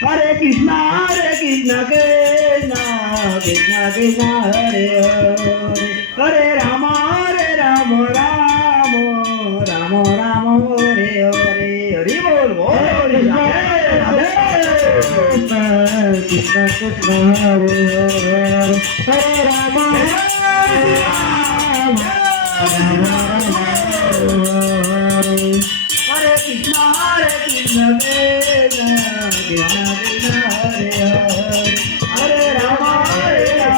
Hare Krishna Krishna Krishna Krishna Hare Hare Rama Rama Rama Rama Hare Hare Hare Bol Bol Krishna Krishna Hare Hare Hare Rama Hare Krishna Krishna Hare Rama Rama Rama Rama Hare Hare Hare Krishna Krishna Krishna Krishna Hare Hare Hare Rama Rama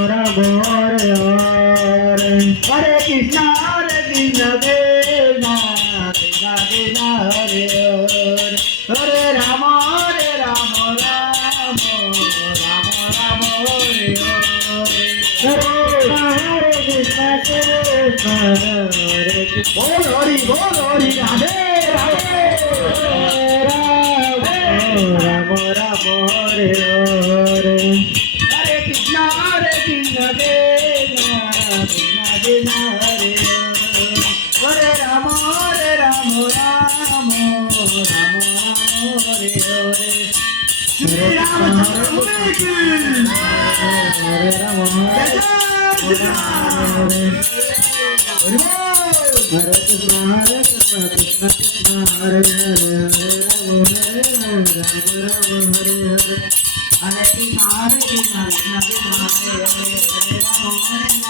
Rama Hare Hare Hare Krishna Krishna Krishna Krishna Hare Hare Hare Rama Rama Rama Rama Hare Hare Hare Krishna Krishna Hare Krishna Bol Hari Radhe Radhe Rama Rama Hare Hare Hare Krishna Krishna Krishna Krishna Hare Hare Rama Rama Rama Hare Hare Hare Rama Hare Rama Hare Krishna Krishna Krishna Hare Hare Hare Rama Hare Hare Hare Krishna Krishna Krishna Hare Hare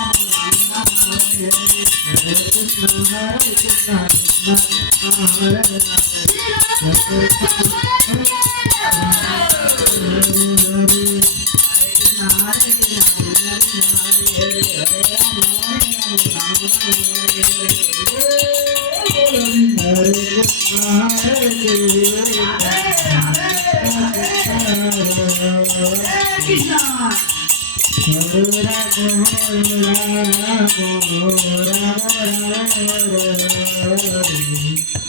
Hare Krishna Krishna Hare Hare Hare